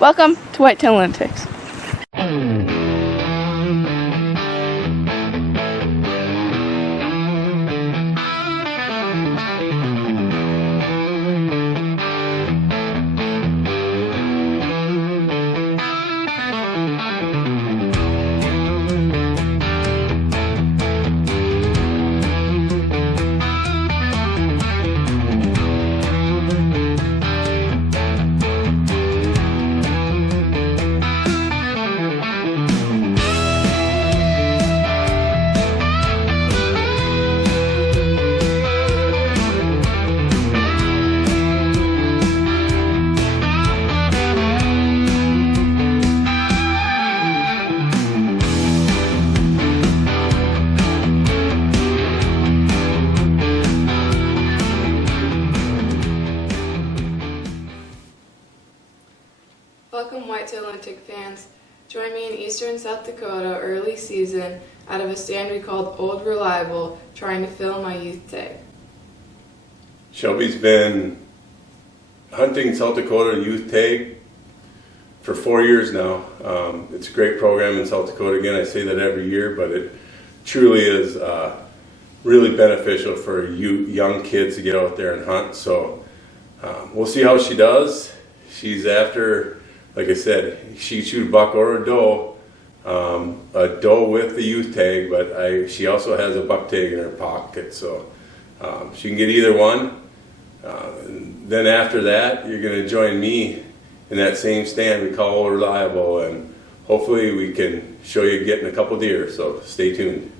Welcome to Whitetail Lunatics. Welcome Whitetail Lunatic fans. Join me in eastern South Dakota early season out of a stand we called Old Reliable, trying to fill my youth tag. Shelby's been hunting South Dakota youth tag for 4 years now. It's a great program in South Dakota. Again, I say that every year, but it truly is really beneficial for you young kids to get out there and hunt. So we'll see how she does. She's after, like I said, she shoot a buck or a doe with the youth tag, but she also has a buck tag in her pocket, so she can get either one. And then after that, you're going to join me in that same stand we call Old Reliable, and hopefully we can show you getting a couple deer, so stay tuned.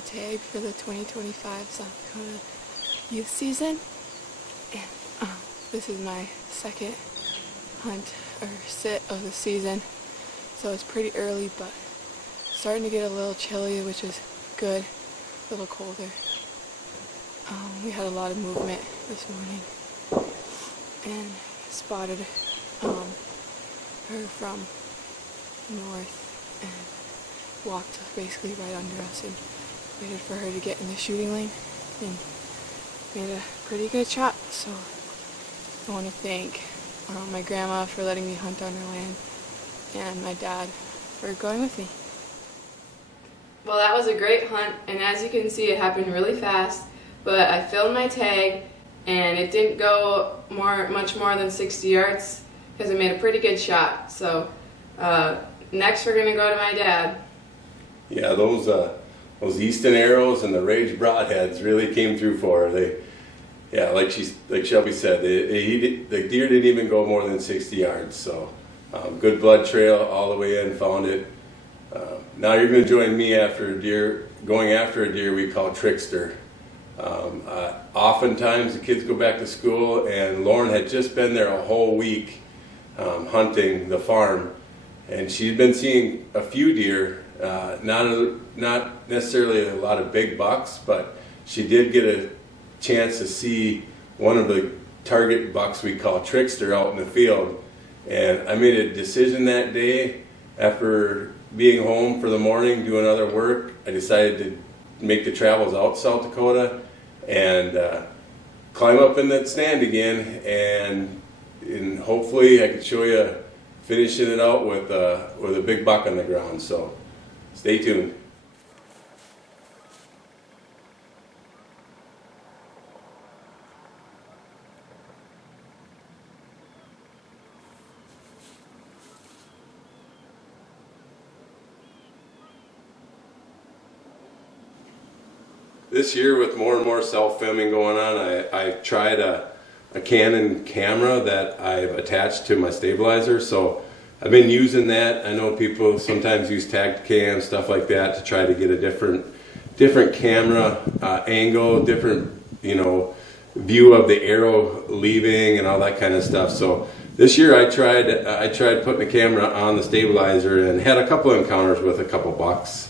my tag for the 2025 South Dakota youth season, and this is my second hunt or sit of the season, so it's pretty early, but starting to get a little chilly, which is good, a little colder. We had a lot of movement this morning and spotted her from north and walked basically right under us and waited for her to get in the shooting lane and made a pretty good shot. So I want to thank my grandma for letting me hunt on her land and my dad for going with me. Well, that was a great hunt, and as you can see, it happened really fast, but I filmed my tag and it didn't go much more than 60 yards because I made a pretty good shot. So next we're going to go to my dad. Yeah, those Easton arrows and the Rage broadheads really came through for her. Like Shelby said, the deer didn't even go more than 60 yards. So good blood trail all the way in, found it. Now you're going to join me going after a deer we call Trickster. Oftentimes the kids go back to school, and Lauren had just been there a whole week hunting the farm, and she'd been seeing a few deer, not necessarily a lot of big bucks, but she did get a chance to see one of the target bucks we call Trickster out in the field. And I made a decision that day, after being home for the morning doing other work, I decided to make the travels out South Dakota and climb up in that stand again, and hopefully I could show you finishing it out with a big buck on the ground. So stay tuned. This year, with more and more self-filming going on, I've tried a Canon camera that I've attached to my stabilizer. So I've been using that. I know people sometimes use Tacticam, stuff like that, to try to get a different camera angle, different view of the arrow leaving and all that kind of stuff. So this year I tried putting the camera on the stabilizer and had a couple of encounters with a couple bucks.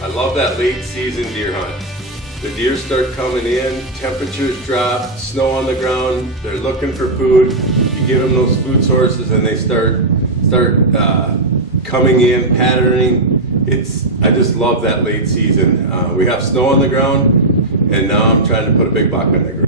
I love that late season deer hunt. The deer start coming in, temperatures drop, snow on the ground, they're looking for food. You give them those food sources and they start coming in, patterning. I just love that late season. We have snow on the ground, and now I'm trying to put a big buck on the ground.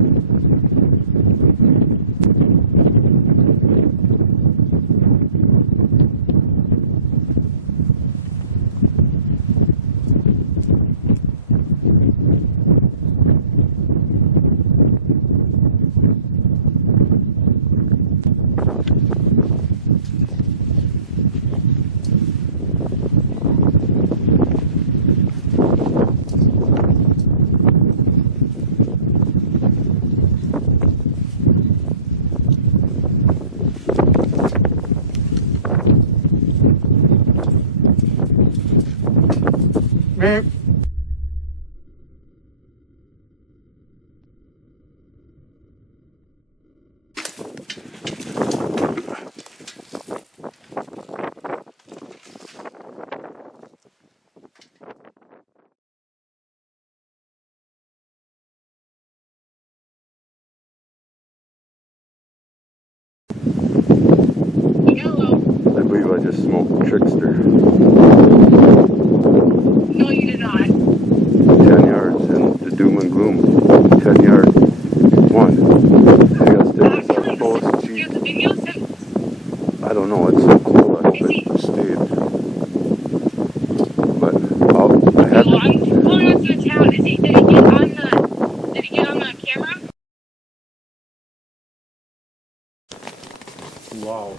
Meep. I believe I just smoked Trickster. No, you did not. 10 yards in the doom and gloom. 10 yard one. I guess the lowest Do you cheap. have the videos? I don't know, it's so cool that it stayed. But I had Well, I'm going up to the town. Did he get on the camera? Wow.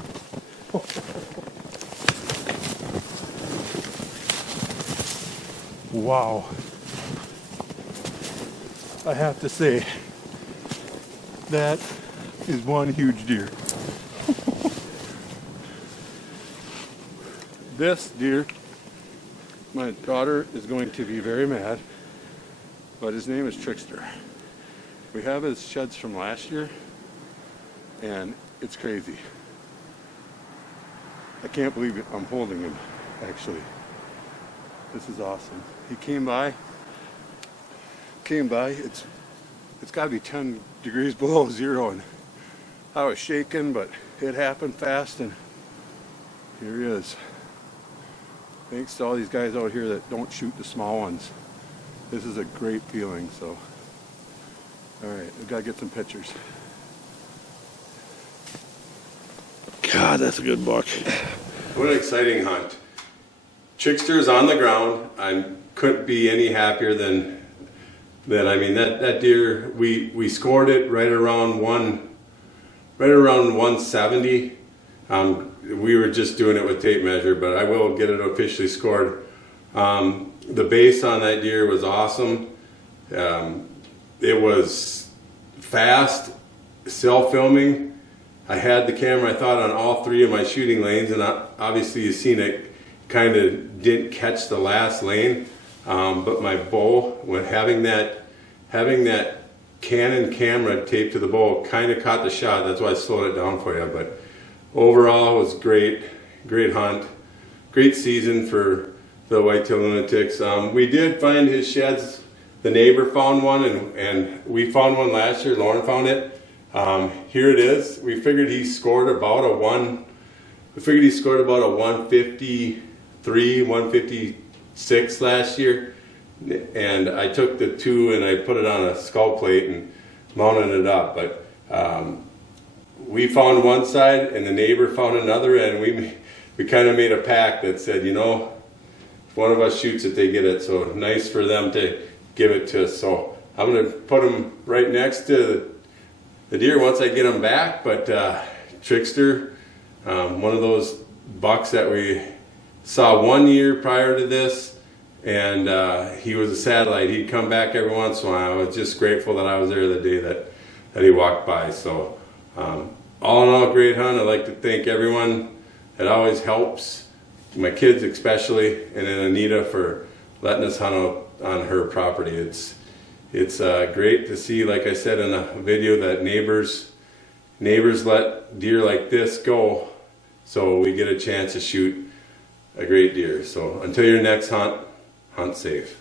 Wow. I have to say, that is one huge deer. This deer, my daughter is going to be very mad, but his name is Trickster. We have his sheds from last year, and it's crazy. I can't believe it. I'm holding him, actually. This is awesome. He came by. It's got to be 10 degrees below zero, and I was shaking, but it happened fast, and here he is. Thanks to all these guys out here that don't shoot the small ones. This is a great feeling, so. All right, we've got to get some pictures. God, that's a good buck. What an exciting hunt. Trickster is on the ground. I couldn't be any happier than I mean, that deer, we scored it right around 170. We were just doing it with tape measure, but I will get it officially scored. The base on that deer was awesome. It was fast, self-filming. I had the camera, I thought, on all three of my shooting lanes, and obviously you've seen it kind of didn't catch the last lane, but my bow, when having that Canon camera taped to the bow, kind of caught the shot. That's why I slowed it down for you. But overall, it was great hunt, great season for the Whitetail Lunatics. We did find his sheds. The neighbor found one, and we found one last year. Lauren found it. Here it is. We figured he scored about a 153, 156 last year. And I took the two and I put it on a skull plate and mounted it up. But we found one side and the neighbor found another, and we kind of made a pact that said, you know, if one of us shoots it, they get it. So nice for them to give it to us. So I'm going to put them right next to the deer once I get them back. But Trickster, one of those bucks that we saw 1 year prior to this, and he was a satellite. He'd come back every once in a while. I was just grateful that I was there the day that he walked by. So all in all, great hunt. I'd like to thank everyone that always helps, my kids especially, and then Anita for letting us hunt out on her property. It's great to see, like I said in a video, that neighbors let deer like this go, so we get a chance to shoot a great deer. So until your next hunt, hunt safe.